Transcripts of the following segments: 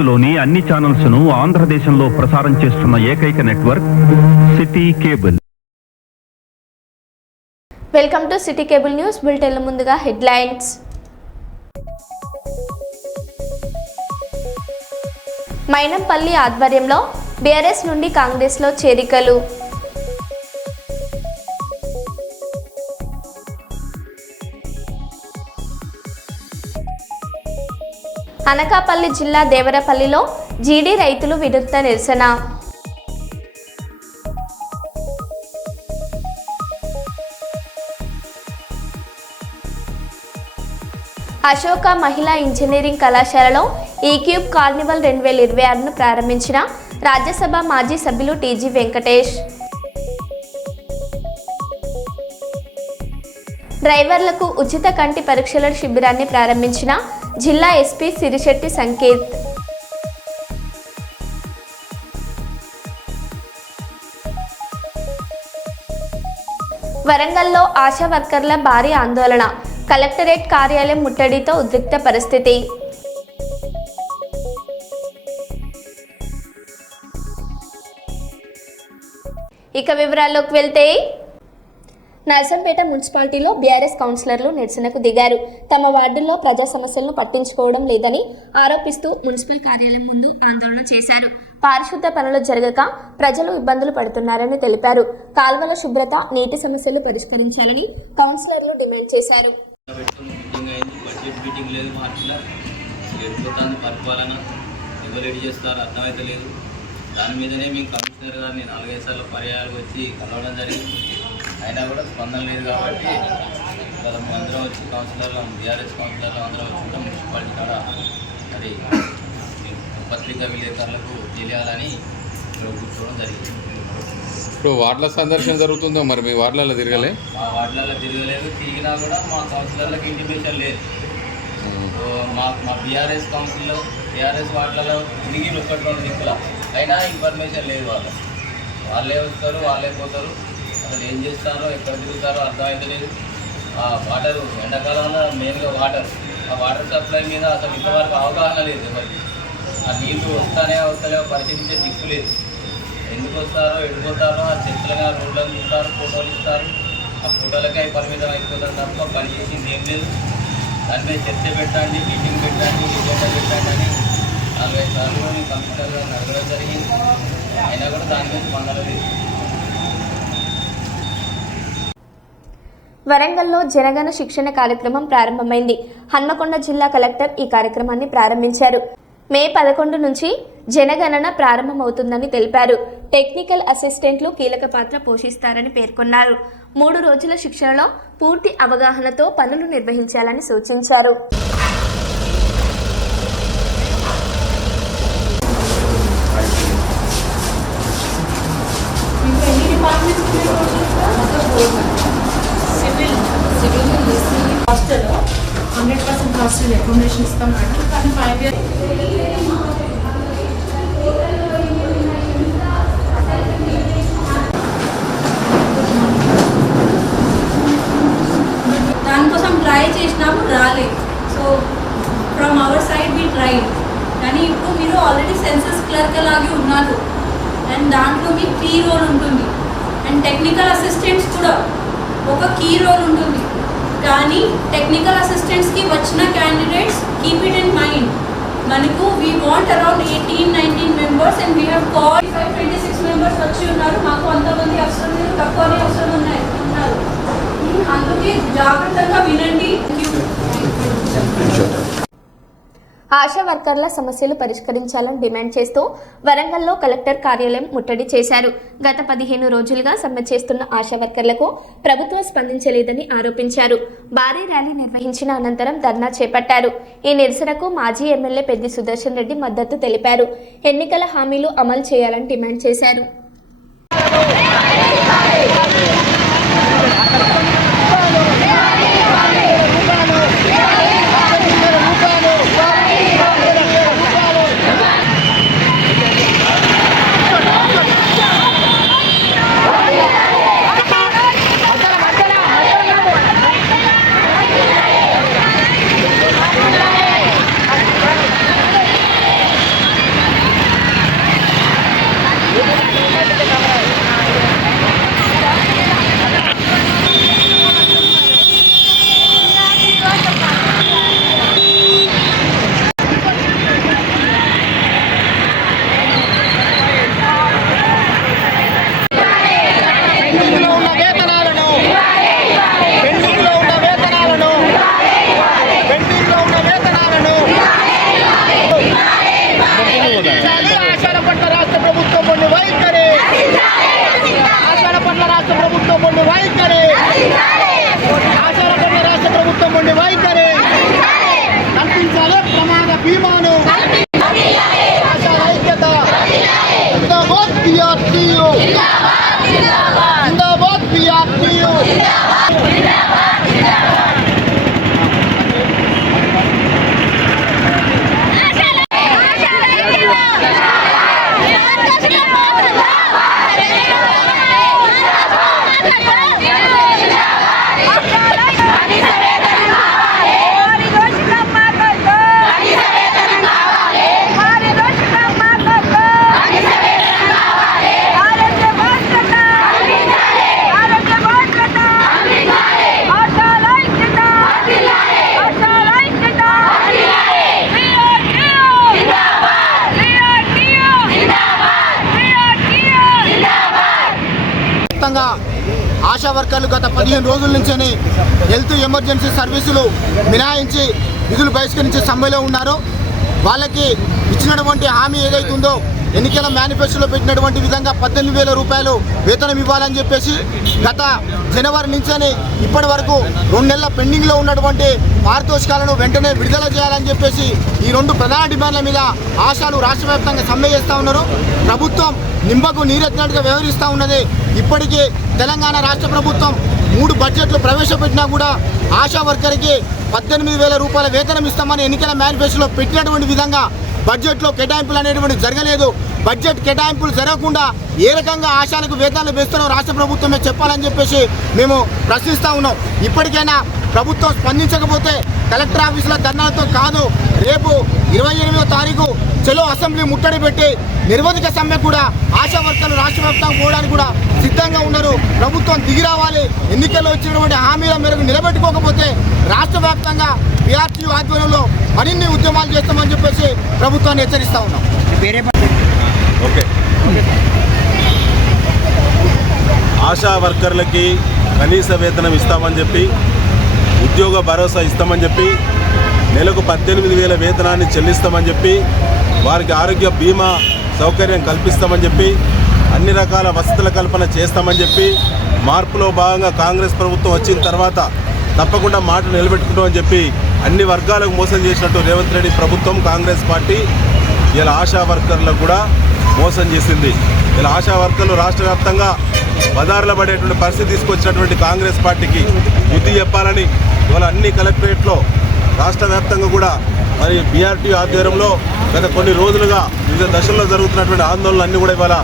భారత్లోని అన్ని ఛానల్స్ ను ఆంధ్రదేశంలో ప్రసారం చేస్తున్న ఏకైక network city cable. Welcome to city cable news bulletin. ముందుగా హెడ్లైన్స్. మైనంపల్లి ఆధ్వర్యంలో బీఆర్ఎస్ నుండి కాంగ్రెస్లో చేరికలు. అనకాపల్లి జిల్లా దేవరపల్లిలో జీడీ రైతులు వినూత్న నిరసన. అశోక మహిళా ఇంజనీరింగ్ కళాశాలలో ఈక్యూబ్ కార్నివల్ 2026ను ప్రారంభించిన రాజ్యసభ మాజీ సభ్యులు టీజీ వెంకటేష్. డ్రైవర్లకు ఉచిత కంటి పరీక్షల శిబిరాన్ని ప్రారంభించిన జిల్లా ఎస్పీ సిరిశెట్టి సంకేత్. వరంగల్లో ఆశా వర్కర్ల భారీ ఆందోళన, కలెక్టరేట్ కార్యాలయం ముట్టడితో ఉద్రిక్త పరిస్థితి. ఇక వివరాల్లోకి వెళ్తే, నర్సంపేట మున్సిపాలిటీలో బీఆర్ఎస్ కౌన్సిలర్లు నిరసనకు దిగారు. తమ వార్డుల్లో ప్రజా సమస్యలను పట్టించుకోవడం లేదని ఆరోపిస్తూ మున్సిపల్ కార్యాలయం ముందు ఆందోళన చేశారు. పారిశుద్ధ పనులు జరగక ప్రజలు ఇబ్బందులు పడుతున్నారని తెలిపారు. కాల్వల శుభ్రత, నీటి సమస్యలు పరిష్కరించాలని కౌన్సిలర్లు డిమాండ్ చేశారు. దాని మీదనే మేము కమిషనర్ గారిని 4-5 సార్లు పర్యాయాలు వచ్చి కలవడం జరిగింది. అయినా కూడా స్పందన లేదు. కాబట్టి ఇవాళ మేమందరం వచ్చి కౌన్సిలర్లు, బీఆర్ఎస్ కౌన్సిలర్లు అందరం వచ్చి మున్సిపాలిటీ కాడ మరి పత్రికా విలేకరులకు తెలియాలని ఇక్కడ కూర్చోవడం జరిగింది. ఇప్పుడు వార్డుల సందర్శన జరుగుతుందో మరి మీ వార్డులలో తిరగలే? మా వార్డులలో తిరగలేదు. తిరిగినా కూడా మా కౌన్సిలర్లకు ఇంటిమేషన్ లేదు. మా బీఆర్ఎస్ కౌన్సిల్లో బీఆర్ఎస్ వార్డులలో తిరిగి 1-2 దిక్కుల అయినా ఇన్ఫర్మేషన్ లేదు. వాళ్ళే వస్తారు, వాళ్ళే పోతారు. అసలు ఏం చేస్తారో, ఎక్కడ తిరుగుతారో అర్థమవుతలేదు. ఆ వాటరు ఎండాకాలంలో మెయిన్గా ఆ వాటర్ సప్లై మీద అసలు ఇంతవరకు అవగాహన లేదు ఎవరికి. ఆ నీళ్లు వస్తలేవో పరిశీలించే దిక్కు లేదు. ఎందుకు వస్తారో, ఎడిపోతారో ఆ చెట్లుగా రోడ్లను చూస్తారు, ఫోటోలు ఇస్తారు. ఆ ఫోటోలకే పరిమితం అయిపోతారు తప్ప పని చేసింది ఏం లేదు. దాని మీద చర్చ పెట్టండి, మీటింగ్ పెట్టండి, ఎజెండా పెట్టండి అని 4-5 సార్లు కమిషనర్ గారు అడగడం జరిగింది. అయినా కూడా దాని మీద స్పందన లేదు. వరంగల్లో జనగణ శిక్షణ కార్యక్రమం ప్రారంభమైంది. హన్మకొండ జిల్లా కలెక్టర్ ఈ కార్యక్రమాన్ని ప్రారంభించారు. మే 11 నుంచి జనగణన ప్రారంభమవుతుందని తెలిపారు. టెక్నికల్ అసిస్టెంట్లు కీలక పాత్ర పోషిస్తారని పేర్కొన్నారు. 3 రోజుల శిక్షణలో పూర్తి అవగాహనతో పనులు నిర్వహించాలని సూచించారు. హాస్టల్లో 100% హాస్టల్ అకామిడేషన్ ఇస్తాం మేడం. కానీ 5 years దానికోసం ట్రై చేసినాము, రాలేదు. So from our side we try. కానీ ఇప్పుడు మీరు ఆల్రెడీ సెన్సస్ క్లర్క్ లాగే ఉన్నారు అండ్ దాంట్లో మీ కీ రోల్ ఉంటుంది. అండ్ టెక్నికల్ అసిస్టెంట్స్ కూడా ఒక కీ రోల్ ఉంటుంది. కానీ టెక్నికల్ అసిస్టెంట్స్కి వచ్చిన candidates keep it in mind. మనకు we want around 18-19 members and we have call 26 members వచ్చి ఉన్నారు. మాకు అంతమంది అవసరం లేదు, తక్కువనే అవసరం ఉన్నారు. అందుకే జాగ్రత్తగా వినండి. ఆశా వర్కర్ల సమస్యలు పరిష్కరించాలని డిమాండ్ చేస్తూ వరంగల్లో కలెక్టర్ కార్యాలయం ముట్టడి చేశారు. గత 15 రోజులుగా సమ్మె చేస్తున్న ఆశా వర్కర్లకు ప్రభుత్వం స్పందించలేదని ఆరోపించారు. భారీ ర్యాలీ నిర్వహించిన అనంతరం ధర్నా చేపట్టారు. ఈ నిరసనకు మాజీ ఎమ్మెల్యే పెద్ది సుదర్శన్ రెడ్డి మద్దతు తెలిపారు. ఎన్నికల హామీలు అమలు చేయాలని డిమాండ్ చేశారు. ఆశా వర్కర్లు గత 15 రోజుల నుంచి హెల్త్ ఎమర్జెన్సీ సర్వీసులు మినహాయించి విధులు బహిష్కరించి సమ్మెలో ఉన్నారు. వాళ్ళకి ఇచ్చినటువంటి హామీ ఏదైతే ఉందో ఎన్నికల మేనిఫెస్టోలో పెట్టినటువంటి విధంగా 18,000 రూపాయలు వేతనం ఇవ్వాలని చెప్పేసి గత జనవరి నుంచి ఇప్పటి వరకు 2 నెలల పెండింగ్లో ఉన్నటువంటి పారితోషికాలను వెంటనే విడుదల చేయాలని చెప్పేసి ఈ 2 ప్రధాన డిమాండ్ల మీద ఆశాలు రాష్ట్ర వ్యాప్తంగా సమ్మె చేస్తూ ఉన్నారు. ప్రభుత్వం నింబకు నీరెత్తినట్టుగా వ్యవహరిస్తూ ఉన్నది. ఇప్పటికీ తెలంగాణ రాష్ట్ర ప్రభుత్వం 3 బడ్జెట్లు ప్రవేశపెట్టినా కూడా ఆశా వర్కర్కి 18,000 రూపాయల వేతనం ఇస్తామని ఎన్నికల మేనిఫెస్టోలో పెట్టినటువంటి విధంగా బడ్జెట్లో కేటాయింపులు అనేటువంటి జరగలేదు. బడ్జెట్ కేటాయింపులు జరగకుండా ఏ రకంగా ఆశాలకు వేతనాలు వేస్తారో రాష్ట్ర ప్రభుత్వమే చెప్పాలని చెప్పేసి మేము ప్రశ్నిస్తూ ఉన్నాం. ఇప్పటికైనా ప్రభుత్వం స్పందించకపోతే కలెక్టర్ ఆఫీసుల ధర్నాలతో కాదు, రేపు 28వ తారీఖు చలో అసెంబ్లీ ముట్టడి పెట్టి నిర్వధిక సమ్మె కూడా ఆశా వర్కర్లు రాష్ట్ర వ్యాప్తంగా పోవడానికి కూడా సిద్ధంగా ఉన్నారు. ప్రభుత్వం దిగి రావాలి. ఎన్నికల్లో ఇచ్చినటువంటి హామీల మేరకు నిలబెట్టుకోకపోతే రాష్ట్ర వ్యాప్తంగా PRTU ఆధ్వర్యంలో మరిన్ని ఉద్యమాలు చేస్తామని చెప్పేసి ప్రభుత్వాన్ని హెచ్చరిస్తూ ఉన్నాం. ఆశా వర్కర్లకి కనీస వేతనం ఇస్తామని చెప్పి, ఉద్యోగ భరోసా ఇస్తామని చెప్పి, నెలకు 18,000 వేతనాన్ని చెల్లిస్తామని చెప్పి, వారికి ఆరోగ్య బీమా సౌకర్యం కల్పిస్తామని చెప్పి, అన్ని రకాల వసతుల కల్పన చేస్తామని చెప్పి, మార్పులో భాగంగా కాంగ్రెస్ ప్రభుత్వం వచ్చిన తర్వాత తప్పకుండా మాట నిలబెట్టుకుంటామని చెప్పి అన్ని వర్గాలకు మోసం చేసినట్టు రేవంత్ రెడ్డి ప్రభుత్వం, కాంగ్రెస్ పార్టీ ఇలా ఆశా వర్కర్లకు కూడా మోసం చేసింది. ఇలా ఆశా వర్కర్లు రాష్ట్ర వ్యాప్తంగా బజార్లో పడేటువంటి పరిస్థితి తీసుకొచ్చినటువంటి కాంగ్రెస్ పార్టీకి బుద్ధి చెప్పాలని ఇవాళ అన్ని కలెక్టరేట్లో రాష్ట్ర వ్యాప్తంగా కూడా మరి BRTU ఆధ్వర్యంలో గత కొన్ని రోజులుగా వివిధ దశల్లో జరుగుతున్నటువంటి ఆందోళనలు అన్నీ కూడా ఇవాళ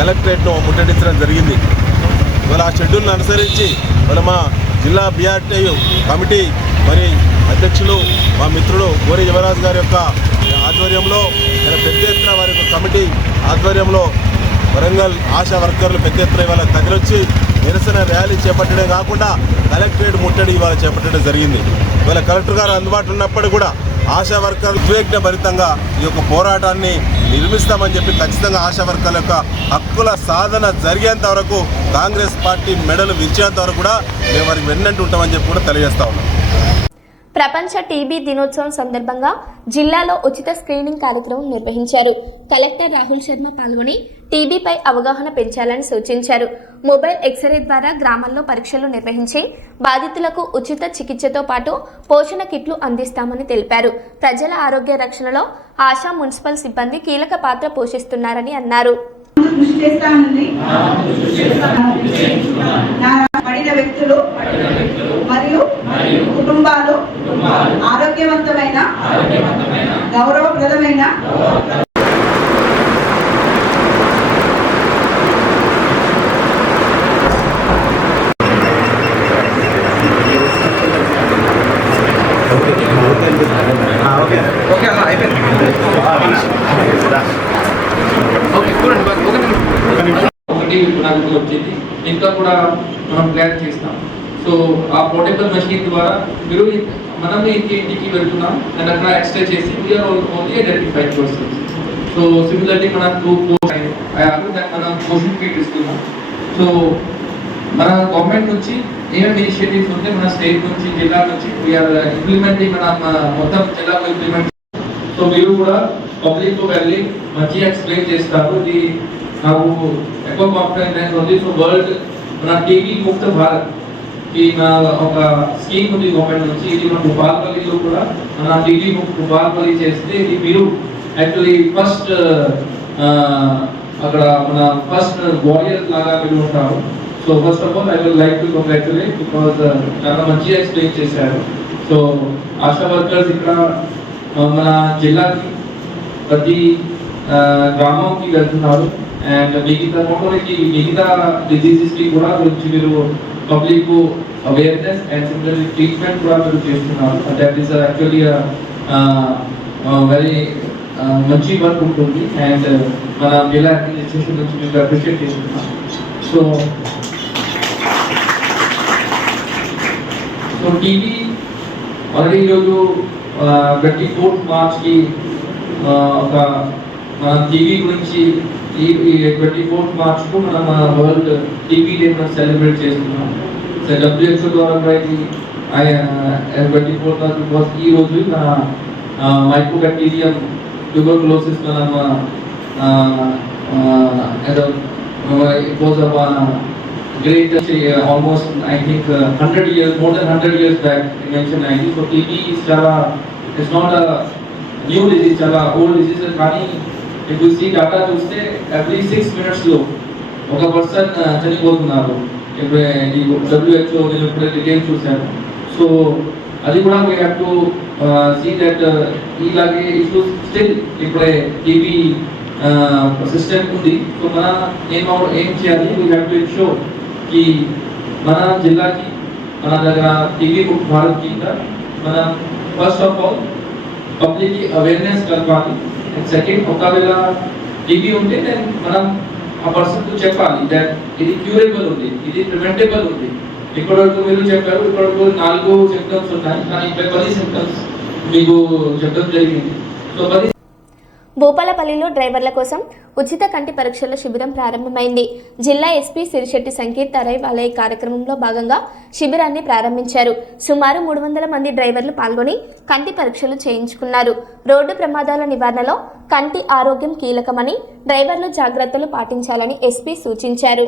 కలెక్టరేట్ను ముట్టడించడం జరిగింది. ఇవాళ ఆ షెడ్యూల్ను అనుసరించి ఇవాళ మా జిల్లా BRTU కమిటీ మరి అధ్యక్షులు మా మిత్రుడు గోరి యువరాజు గారి యొక్క ఆధ్వర్యంలో పెద్ద ఎత్తున వారి యొక్క కమిటీ ఆధ్వర్యంలో వరంగల్ ఆశా వర్కర్లు పెద్ద ఎత్తున ఇవాళ కదిలొచ్చి నిరసన ర్యాలీ చేపట్టడం కాకుండా కలెక్టరేట్ ముట్టడి ఇవాళ చేపట్టడం జరిగింది. ఇవాళ కలెక్టర్ గారు అందుబాటులో ఉన్నప్పుడు కూడా ఆశా వర్కర్లు ఉద్వేగ భరితంగా ఈ యొక్క పోరాటాన్ని నిర్మిస్తామని చెప్పి ఖచ్చితంగా ఆశా వర్కర్ల యొక్క హక్కుల సాధన జరిగేంత వరకు కాంగ్రెస్ పార్టీ మెడలు విరిచేంత వరకు కూడా మేము వారికి వెన్నంటూ ఉంటామని చెప్పి కూడా తెలియజేస్తా ఉన్నాం. ప్రపంచ టీబీ దినోత్సవం సందర్భంగా జిల్లాలో ఉచిత స్క్రీనింగ్ కార్యక్రమం నిర్వహించారు. కలెక్టర్ రాహుల్ శర్మ పాల్గొని టీబీపై అవగాహన పెంచాలని సూచించారు. మొబైల్ ఎక్స్రే ద్వారా గ్రామాల్లో పరీక్షలు నిర్వహించి బాధితులకు ఉచిత చికిత్సతో పాటు పోషణ కిట్లు అందిస్తామని తెలిపారు. ప్రజల ఆరోగ్య రక్షణలో ఆశా మున్సిపల్ సిబ్బంది కీలక పాత్ర పోషిస్తున్నారని అన్నారు. పడిన వ్యక్తులు మరియు కుటుంబాలు ఆరోగ్యవంతమైన గౌరవప్రదమైన నాకు వచ్చింది. ఇంకా కూడా మనం ప్లాన్ చేస్తాం. సో ఆ పోర్టబుల్ మెషిన్ ద్వారా మీరు మనం ఇంటికి వెళ్తున్నాం అండ్ అక్కడ ఎక్స్ట్రా చేసి we are only identified persons. So similarly మనం మనం పోషన్ కిట్ ఇస్తున్నాం. సో మన గవర్నమెంట్ నుంచి ఏమేమి ఇనిషియేటివ్స్ ఉంటే మన స్టేట్ నుంచి జిల్లా నుంచి వీఆర్ ఇంప్లిమెంటింగ్ మనం మొత్తం జిల్లాలో ఇంప్లిమెంట్. సో మీరు కూడా పబ్లిక్లో వెళ్ళి మంచిగా ఎక్స్ప్లెయిన్ చేస్తారు. ఇది నాకు ఎక్కువ కాన్ఫిడెన్స్ ఉంది. సో వరల్డ్ మన టీబీ ముక్త భారత్ ఈ ఒక స్కీమ్ ఉంది గవర్నమెంట్ నుంచి. ఇది మన భూపాల్పల్లిలో కూడా మన టీబీ ముక్త భూపాల్పల్లి చేస్తే ఇది మీరు యాక్చువల్లీ ఫస్ట్ అక్కడ మన ఫస్ట్ వారియర్ లాగా మీరు ఉంటారు. So first of all I will like to congratulate because చాలా మంచిగా ఎక్స్ప్లెయిన్ చేశారు. సో ఆశా వర్కర్స్ ఇక్కడ మన జిల్లాకి ప్రతి గ్రామంకి వెళ్తున్నారు అండ్ మిగతా డిజీజెస్ కి కూడా గురించి మీరు public awareness and similarly treatment కూడా మీరు చేస్తున్నారు. దట్ ఈస్ యాక్చువల్లీ వెరీ మంచి వర్క్ ఉంటుంది అండ్ మన జిల్లా అడ్మినిస్ట్రేషన్ నుంచి మీరు అప్రిషియేట్ చేస్తున్నాం. సో టీవీ ఆల్రెడీ ఈరోజు 24th మార్చ్కి ఒక మన టీవీ గురించి ఈ 24th మార్చ్కు మనం వరల్డ్ టీవీ డే మనం సెలబ్రేట్ చేస్తున్నాం. WHO ద్వారా కూడా ఇది 24,000 was ఈ రోజు మైకోబాక్టీరియం ట్యూబర్కులోసిస్ మనం it was a great almost I think 100 years, more than 100 years back in 1990. So TB is it's not a new disease, chala old disease కానీ if you see data చూస్తే every 6 minutes లో ఒక person చనిపోతున్నారు. ఇప్పుడు WHO నేను ఇప్పుడు details చూశాను. So అది కూడా we have to see that ఇలాగే ఇష్యూస్ స్టిల్ ఇప్పుడే TB సిస్టమ్ ఉంది. సో మనం ఏం చేయాలి, we have to ensure కి మన జిల్లాకి మన దగ్గర టీబీ ముక్త భారత్ కింద మనం first of all public awareness కలపాలి. అండ్ సెకండ్, ఒకవేళ టీబీ ఉంటే మనం ఆ పర్సన్కు చెప్పాలి దట్ ఇది క్యూరబుల్ ఉంది, ఇది ప్రివెంటబుల్ ఉంది. ఇప్పటివరకు మీరు చెప్పారు, ఇప్పటివరకు 4 సింప్టమ్స్ ఉన్నాయి, కానీ 10 సింప్టమ్స్ మీకు చెప్పడం జరిగింది. సో 10 భూపాలపల్లిలో డ్రైవర్ల కోసం ఉచిత కంటి పరీక్షల శిబిరం ప్రారంభమైంది. జిల్లా ఎస్పీ సిరిశెట్టి సంకీర్త్ అరైవాల ఈ కార్యక్రమంలో భాగంగా శిబిరాన్ని ప్రారంభించారు. సుమారు 300 మంది డ్రైవర్లు పాల్గొని కంటి పరీక్షలు చేయించుకున్నారు. రోడ్డు ప్రమాదాల నివారణలో కంటి ఆరోగ్యం కీలకమని, డ్రైవర్లు జాగ్రత్తలు పాటించాలని ఎస్పీ సూచించారు.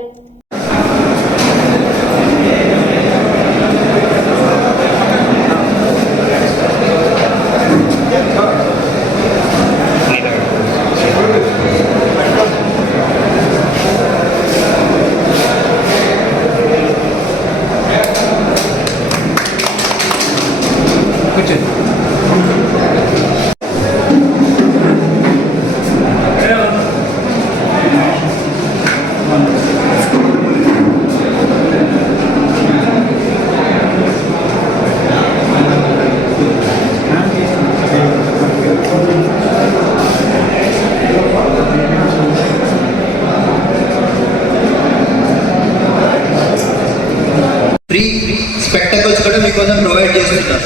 ఫ్రీ స్పెక్టకల్స్ కూడా మీకోసం ప్రొవైడ్ చేస్తున్నాం.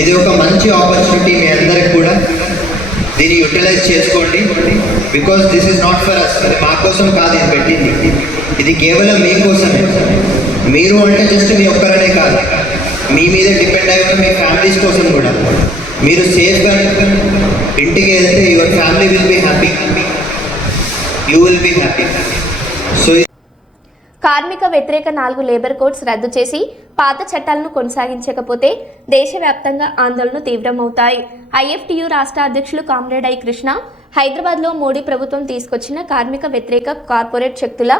ఇది ఒక మంచి ఆపర్చునిటీ మీ అందరికి కూడా, దీన్ని యూటిలైజ్ చేసుకోండి. Because this is not for us, మా కోసం కాదు ఇది పెట్టింది, ఇది కేవలం మీకోసమే. మీరు అంటే జస్ట్ మీ ఒక్కరనే కాదు, మీ మీద డిపెండ్ అయిన మీ ఫ్యామిలీస్ కోసం కూడా. మీరు సేఫ్గా ఇంటికి వెళ్తే your family will be happy, you will be happy. So కార్మిక వ్యతిరేక 4 లేబర్ కోడ్స్ రద్దు చేసి పాత చట్టాలను కొనసాగించకపోతే దేశవ్యాప్తంగా ఆందోళనలు తీవ్రమవుతాయి. ఐఎఫ్టియు రాష్ట్ర అధ్యక్షులు కామ్రేడ్ ఐ కృష్ణ హైదరాబాద్లో మోడీ ప్రభుత్వం తీసుకొచ్చిన కార్మిక వ్యతిరేక కార్పొరేట్ శక్తుల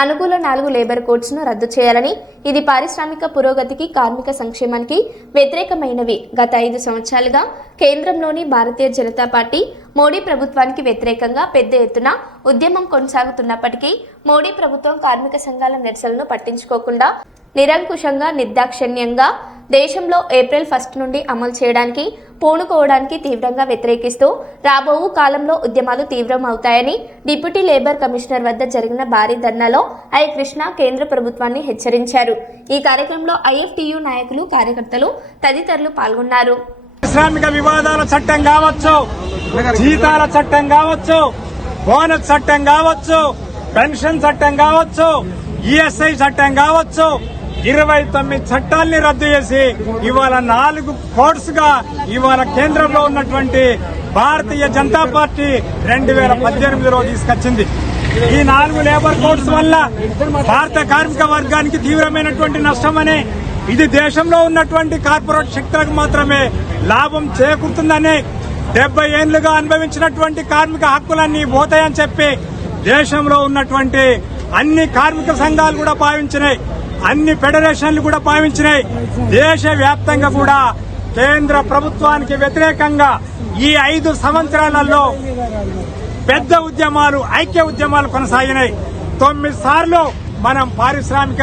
అనుకూల 4 లేబర్ కోడ్స్ను రద్దు చేయాలని, ఇది పారిశ్రామిక పురోగతికి, కార్మిక సంక్షేమానికి వ్యతిరేకమైనవి. గత 5 సంవత్సరాలుగా కేంద్రంలోని భారతీయ జనతా పార్టీ మోడీ ప్రభుత్వానికి వ్యతిరేకంగా పెద్ద ఎత్తున ఉద్యమం కొనసాగుతున్నప్పటికీ మోడీ ప్రభుత్వం కార్మిక సంఘాల నిరసనలను పట్టించుకోకుండా నిరంకుశంగా, నిర్దాక్షిణ్యంగా దేశంలో ఏప్రిల్ 1 నుండి అమలు చేయడానికి పూనుకోవడానికి తీవ్రంగా వ్యతిరేకిస్తూ రాబో కాలంలో ఉద్యమాలు తీవ్రం అవుతాయని డిప్యూటీ లేబర్ కమిషనర్ వద్ద జరిగిన భారీ ధర్నాలో ఐ కృష్ణ కేంద్ర ప్రభుత్వాన్ని హెచ్చరించారు. ఈ కార్యక్రమంలో ఐఎఫ్టియు నాయకులు, కార్యకర్తలు తదితరులు పాల్గొన్నారు. శ్రామిక వివాదాల చట్టం కావచ్చు, జీతాల చట్టం కావచ్చు, బోనస్ చట్టం కావచ్చు, పెన్షన్ చట్టం కావచ్చు, ఈఎస్ఐ చట్టం కావచ్చు, 29 చట్టాల్ని రద్దు చేసి ఇవాళ 4 కోడ్స్ గా ఇవాళ కేంద్రంలో ఉన్నటువంటి భారతీయ జనతా పార్టీ 2018లో తీసుకొచ్చింది. ఈ 4 లేబర్ కోడ్స్ వల్ల భారత కార్మిక వర్గానికి తీవ్రమైనటువంటి నష్టమని, ఇది దేశంలో ఉన్నటువంటి కార్పొరేట్ శక్తులకు మాత్రమే లాభం చేకూరుతుందని, 70 ఏళ్లుగా అనుభవించినటువంటి కార్మిక హక్కులన్నీ పోతాయని చెప్పి దేశంలో ఉన్నటువంటి అన్ని కార్మిక సంఘాలు కూడా భావించినాయి, అన్ని ఫెడరేషన్లు కూడా భావించినాయి. దేశవ్యాప్తంగా కూడా కేంద్ర ప్రభుత్వానికి వ్యతిరేకంగా ఈ 5 సంవత్సరాలలో పెద్ద ఉద్యమాలు, ఐక్య ఉద్యమాలు కొనసాగినాయి. 9 సార్లు మనం పారిశ్రామిక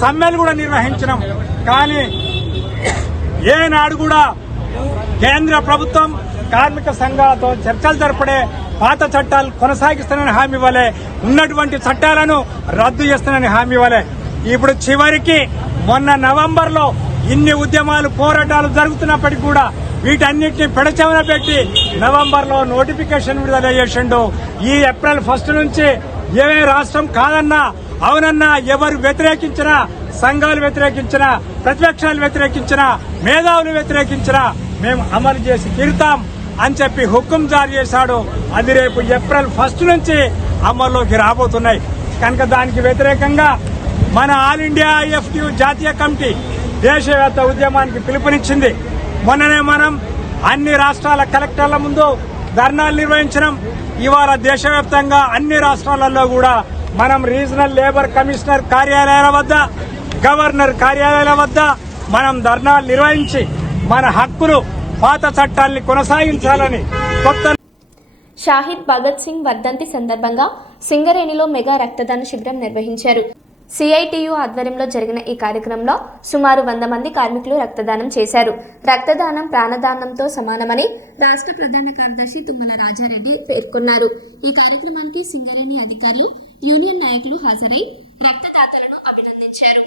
సమ్మెలు కూడా నిర్వహించినాం. కానీ ఏనాడు కూడా కేంద్ర ప్రభుత్వం కార్మిక సంఘాలతో చర్చలు జరపడే పాత చట్టాలు కొనసాగిస్తానని హామీ ఇవ్వలే, ఉన్నటువంటి చట్టాలను రద్దు చేస్తానని హామీ ఇవ్వలే. ఇప్పుడు చివరికి మొన్న నవంబర్లో ఇన్ని ఉద్యమాలు, పోరాటాలు జరుగుతున్నప్పటికీ కూడా వీటన్నిటిని పెడచెవిన పెట్టి నవంబర్లో నోటిఫికేషన్ విడుదల చేసిండు. ఈ ఏప్రిల్ 1 నుంచి ఏ రాష్ట్రం కాదన్నా, అవునన్నా, ఎవరు వ్యతిరేకించినా సంఘాలు వ్యతిరేకించిన, ప్రతిపక్షాలు వ్యతిరేకించిన, మేధావులు వ్యతిరేకించిన మేము అమలు చేసి తీరుతాం అని చెప్పి హుకుం జారీ చేశాడు. అది రేపు ఏప్రిల్ 1 నుంచి అమల్లోకి రాబోతున్నాయి. కనుక దానికి వ్యతిరేకంగా మన ఆల్ ఇండియా ఐఎఫ్టియు జాతీయ కమిటీ దేశవ్యాప్త ఉద్యమానికి పిలుపునిచ్చింది. మొన్ననే మనం అన్ని రాష్ట్రాల కలెక్టర్ల ముందు ధర్నాలు నిర్వహించడం. ఇవాళ దేశవ్యాప్తంగా అన్ని రాష్ట్రాలలో కూడా మనం రీజనల్ లేబర్ కమిషనర్ కార్యాలయాల వద్ద, గవర్నర్ కార్యాలయాల వద్ద మనం ధర్నాలు నిర్వహించి మన హక్కులు, పాత చట్టాల్ని కొనసాగించాలని కొత్త షాహిద్ భగత్ సింగ్ వర్ధంతి సందర్భంగా సింగరేణిలో మెగా రక్తదాన శిబిరం నిర్వహించారు. సిఐటియు ఆధ్వర్యంలో జరిగిన ఈ కార్యక్రమంలో సుమారు 100 మంది కార్మికులు రక్తదానం చేశారు. రక్తదానం ప్రాణదానంతో సమానమని రాష్ట్ర ప్రధాన కార్యదర్శి తుమ్మల రాజారెడ్డి పేర్కొన్నారు. ఈ కార్యక్రమానికి సింగరేణి అధికారులు, యూనియన్ నాయకులు హాజరై రక్తదాతలను అభినందించారు.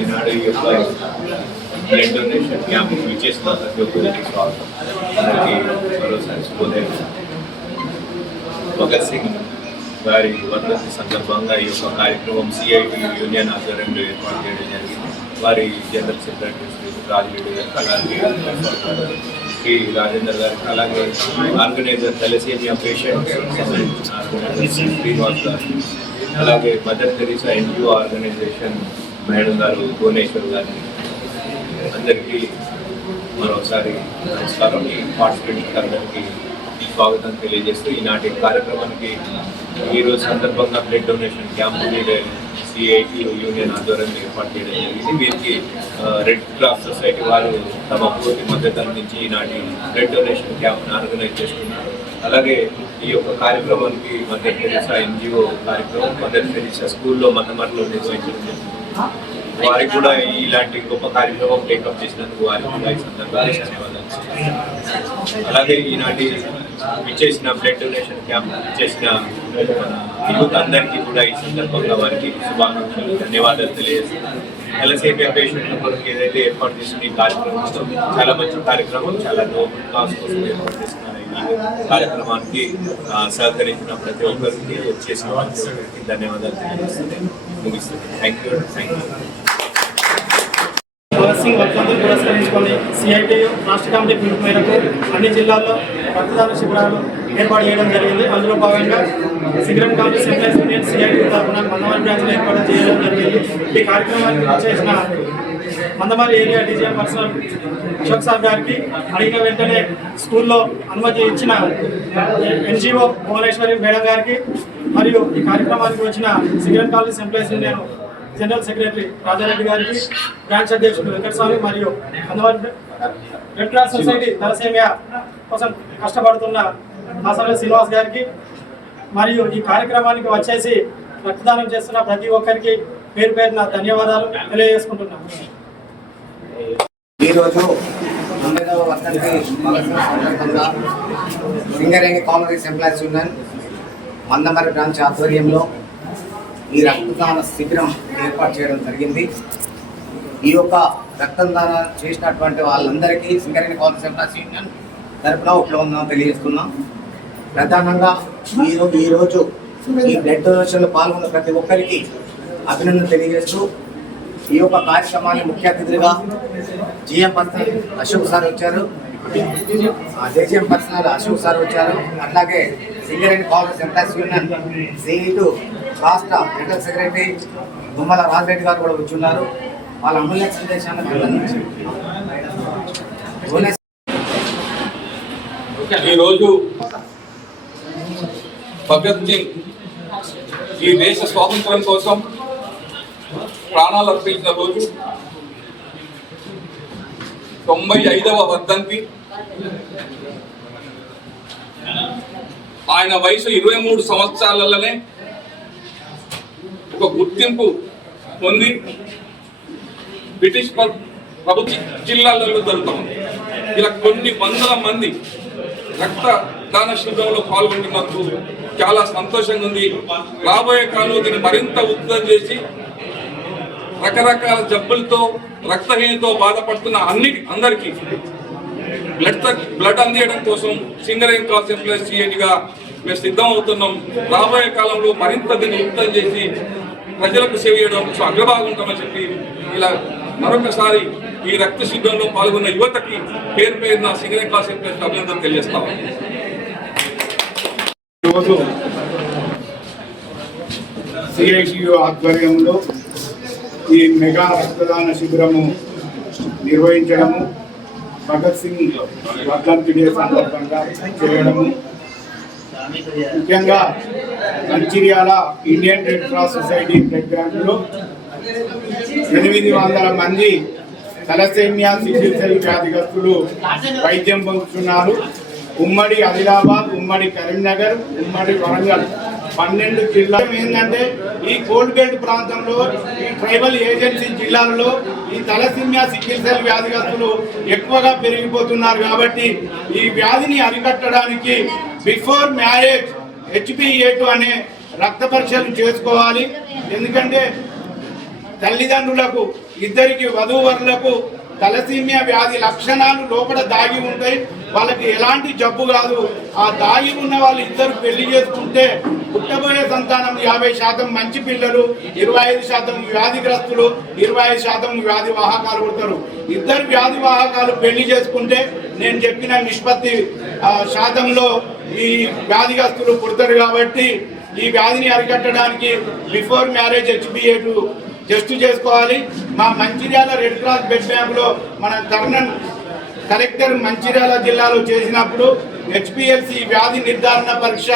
ఈనాడు ఈ యొక్క బ్లడ్ డొనేషన్ క్యాంప్ విచ్చేసిన ప్రతి ఒక్కరికి మరోసారి శుభోదయం. భగత్ సింగ్ గారి వర్ధంతి సందర్భంగా ఈ యొక్క కార్యక్రమం సిఐటి యూనియన్ ఆధ్వర్యంలో ఏర్పాటు చేయడం జరిగింది. వారి జనరల్ సెక్రటరీ శ్రీ రాజిరెడ్డి గారికి, అలాగే శ్రీ రాజేందర్ గారికి, అలాగే ఆర్గనైజర్ తలసేమియా పేషెంట్స్ సంబంధించిన ఆర్గనైజర్ శ్రీనివాస్ గారు, అలాగే mother Teresa NGO organisation madam గారు, భువనేశ్వర్ గారిని అందరికీ మరోసారి నమస్కారం. పార్టిసిపెంట్స్ అందరికీ స్వాగతం తెలియజేస్తూ ఈనాటి కార్యక్రమానికి ఈరోజు సందర్భంగా blood donation camp CIT union ఆధ్వర్యంలో ఏర్పాటు చేయడం జరిగింది. వీరికి రెడ్ క్రాస్ సొసైటీ వారు తమ పూర్తి మద్దతు అందించి ఈనాటి బ్లడ్ డొనేషన్ క్యాంప్ను ఆర్గనైజ్ చేస్తున్నారు. అలాగే ఈ యొక్క కార్యక్రమానికి మదర్ తెరీసా ఎన్జిఓ కార్యక్రమం మదర్ తెరీసా స్కూల్లో మన్నమర్లో నిర్వహించడం జరిగింది. వారికి కూడా ఇలాంటి గొప్ప కార్యక్రమం టేకప్ చేసినందుకు వారికి కూడా ఈ సందర్భంగా ధన్యవాదాలు. అలాగే ఈనాటి ఇచ్చేసిన బ్లడ్ డొనేషన్ క్యాంప్ ఇచ్చేసిన యూత్ అందరికీ కూడా ఈ సందర్భంగా వారికి శుభాకాంక్షలు, ధన్యవాదాలు తెలియజేస్తున్నాను. తలసేమియా పేషెంట్ల కొరకు ఏదైతే ఏర్పాటు చేసిన ఈ కార్యక్రమంతో చాలా మంచి కార్యక్రమం, చాలా నోబుల్ కాజ్ కోసం ఏర్పాటు చేసిన ఈ కార్యక్రమానికి సహకరించిన ప్రతి ఒక్కరికి, వచ్చేసిన ప్రతి ఒక్కరికి ధన్యవాదాలు తెలియజేస్తున్నాను. ముగిస్తున్నాను. Thank you. భగత్ సింగ్ వర్ధంతిని పురస్కరించుకొని సిఐటియు రాష్ట్ర కమిటీ పిలుపు మేరకు అన్ని జిల్లాల్లో రక్తదాన శిబిరాలు ఏర్పాటు చేయడం జరిగింది. అందులో భాగంగా సింగరేణి కాంగ్రెస్ ఎంప్లాయీస్ యూనియన్ సిఐటియు తరఫున మందమరి బ్రాంచ్లో ఏర్పాటు చేయడం జరిగింది. ఈ కార్యక్రమానికి వచ్చేసిన Mandamarri area DGM personnel Ashok sir గారికి అడిగిన వెంటనే స్కూల్లో అనుమతి ఇచ్చిన ఎన్జిఓ భువనేశ్వరి మేడం గారికి, మరియు ఈ కార్యక్రమానికి వచ్చిన Singareni Congress employees union general secretary Rajareddy గారికి, బ్రాంచ్ అధ్యక్షుడు వెంకటస్వామి, మరియు Mandamarri red cross society thalassemia కోసం కష్టపడుతున్న ఆసన శ్రీనివాస్ గారికి, మరియు ఈ కార్యక్రమానికి వచ్చేసి రక్తదానం చేస్తున్న ప్రతి ఒక్కరికి పేరు పేరున ధన్యవాదాలు తెలియజేసుకుంటున్నాను. ఈరోజు 9వ వర్ధంతి సందర్భంగా Singareni Congress employees union Mandamarri branch ఆధ్వర్యంలో ఈ రక్తదాన శిబిరం ఏర్పాటు చేయడం జరిగింది. ఈ యొక్క రక్తదాన చేసినటువంటి వాళ్ళందరికీ సింగరేణి కాంగ్రెస్ ఎంప్లాయీస్ యూనియన్ తరఫున ఉందని తెలియజేస్తున్నాం. ప్రధానంగా ఈరోజు ఈ బ్లడ్ డొనేషన్లో పాల్గొన్న ప్రతి ఒక్కరికి అభినందన తెలియజేస్తూ, ఈ యొక్క కార్యక్రమాన్ని ముఖ్య అతిథిగా జిఎం పర్సనల్ అశోక్ సార్ వచ్చారు, జేజీఎం పర్సనల్ అశోక్ సార్ వచ్చారు, అట్లాగే Singareni Congress employees union CITU రాష్ట్ర జనరల్ సెక్రటరీ తుమ్మల రాజరెడ్డి గారు కూడా వచ్చున్నారు. వాళ్ళ అమూల్య సందేశాన్ని ఈరోజు భగత్ సింగ్ ఈ దేశ స్వాతంత్రం కోసం ప్రాణాలు అర్పించిన రోజు, 95వ వర్ధంతి. ఆయన వయసు 23 సంవత్సరాలలోనే ఒక గుర్తింపు పొంది బ్రిటిష్ ప్రభుత్వ జిల్లాలలో జరుగుతుంది. ఇలా కొన్ని వందల మంది రక్తదాన శిబిరంలో పాల్గొంటున్నందుకు చాలా సంతోషంగా ఉంది. రాబోయే కాలంలో దీన్ని మరింత ఉధృతం చేసి రకరకాల జబ్బులతో, రక్తహీనతో బాధపడుతున్న అందరికీ బ్లడ్ అందించడం కోసం సింగరేణి కాంగ్రెస్ ఎంప్లాయీస్ యూనియన్గా మేము సిద్ధం అవుతున్నాం. రాబోయే కాలంలో మరింత దీన్ని ఉత్తం చేసి ప్రజలకు సేవ చేయడం అగ్రభాగం ఉంటామని చెప్పి ఇలా మరొకసారి ఈ రక్త శిబిరంలో పాల్గొన్న యువతకి పేరు పేరున సింగరేణి క్లాస్ ఎంప్లాయీస్ అభినందనలు తెలియజేస్తాం. ఈరోజు సిఐటియు ఆధ్వర్యంలో ఈ మెగా రక్తదాన శిబిరము నిర్వహించడము, భగత్ సింగ్ వర్ధంతి డే సందర్భంగా చేయడము, ముఖ్యంగా Mancherial Indian red cross society blood బ్యాంకులో 800 మంది తలసేమియా సికిల్ సెల్ వ్యాధిగ్రస్తులు వైద్యం పొందుతున్నారు. ఉమ్మడి ఆదిలాబాద్, ఉమ్మడి కరీంనగర్, ఉమ్మడి వరంగల్ 12 జిల్లాలు ఏంటంటే ఈ కోల్డ్ బెల్ట్ ప్రాంతంలో ఈ ట్రైబల్ ఏజెన్సీ జిల్లాలలో ఈ తలసేమియా సికిల్ సెల్ వ్యాధిగ్రస్తులు ఎక్కువగా పెరిగిపోతున్నారు. కాబట్టి ఈ వ్యాధిని అరికట్టడానికి బిఫోర్ మ్యారేజ్ HbA2 అనే రక్త పరీక్షలు చేసుకోవాలి. ఎందుకంటే తల్లిదండ్రులకు ఇద్దరికి వధూవరులకు తలసీమియా వ్యాధి లక్షణాలు లోపల దాగి ఉంటాయి. వాళ్ళకి ఎలాంటి జబ్బు కాదు. ఆ దాగి ఉన్న వాళ్ళు ఇద్దరు పెళ్లి చేసుకుంటే పుట్టబోయే సంతానం 50% మంచి పిల్లలు, 25% వ్యాధిగ్రస్తులు, 25% వ్యాధి వాహకాలు పుడతారు. ఇద్దరు వ్యాధి వాహకాలు పెళ్లి చేసుకుంటే నేను చెప్పిన నిష్పత్తి శాతంలో ఈ వ్యాధిగ్రస్తులు పుడతారు. కాబట్టి ఈ వ్యాధిని అరికట్టడానికి బిఫోర్ మ్యారేజ్ HbA2 టెస్ట్ చేసుకోవాలి. మా మంచిర్యాల రెడ్ క్రాస్ బ్లడ్ బ్యాంకులో మన కర్నన్ కలెక్టర్ మంచిర్యాల జిల్లాలో చేసినప్పుడు HPLC వ్యాధి నిర్ధారణ పరీక్ష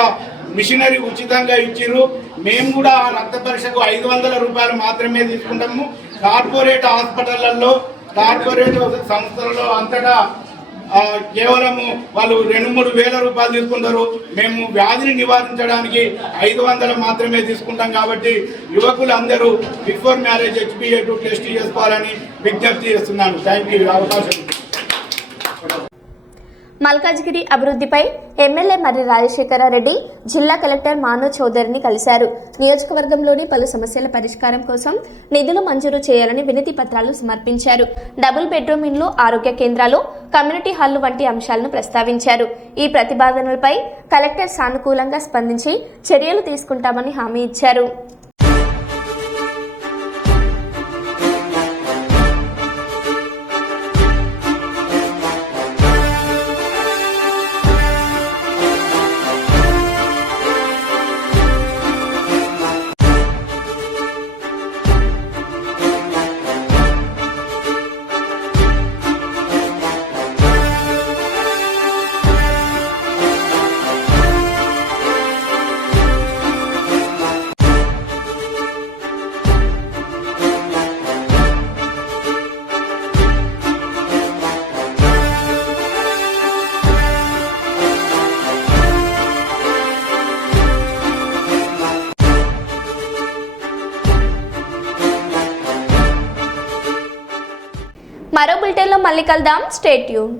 మిషనరీ ఉచితంగా ఇచ్చిర్రు. మేము కూడా ఆ రక్త పరీక్షకు 500 రూపాయలు మాత్రమే తీసుకుంటాము. కార్పొరేట్ హాస్పిటళ్లలో, కార్పొరేట్ సంస్థలలో అంతటా కేవలము వాళ్ళు 2-3 వేల రూపాయలు తీసుకుంటారు. మేము వ్యాధిని నివారించడానికి 500 మాత్రమే తీసుకుంటాం. కాబట్టి యువకులు అందరూ బిఫోర్ మ్యారేజ్ HbA2 టెస్ట్ చేసుకోవాలని విజ్ఞప్తి చేస్తున్నాను. థ్యాంక్ యూ అవకాశం. మల్కాజ్గిరి అభివృద్ధిపై ఎమ్మెల్యే మర్రి రాజశేఖరారెడ్డి జిల్లా కలెక్టర్ మానవ్ చౌదరిని కలిశారు. నియోజకవర్గంలోని పలు సమస్యల పరిష్కారం కోసం నిధులు మంజూరు చేయాలని వినతి పత్రాలు సమర్పించారు. డబుల్ బెడ్రూమ్ ఇండ్లు, ఆరోగ్య కేంద్రాలు, కమ్యూనిటీ హాల్లు వంటి అంశాలను ప్రస్తావించారు. ఈ ప్రతిపాదనలపై కలెక్టర్ సానుకూలంగా స్పందించి చర్యలు తీసుకుంటామని హామీ ఇచ్చారు. మరో బులెటిన్లో మళ్ళీ కలుద్దాం. Stay tune.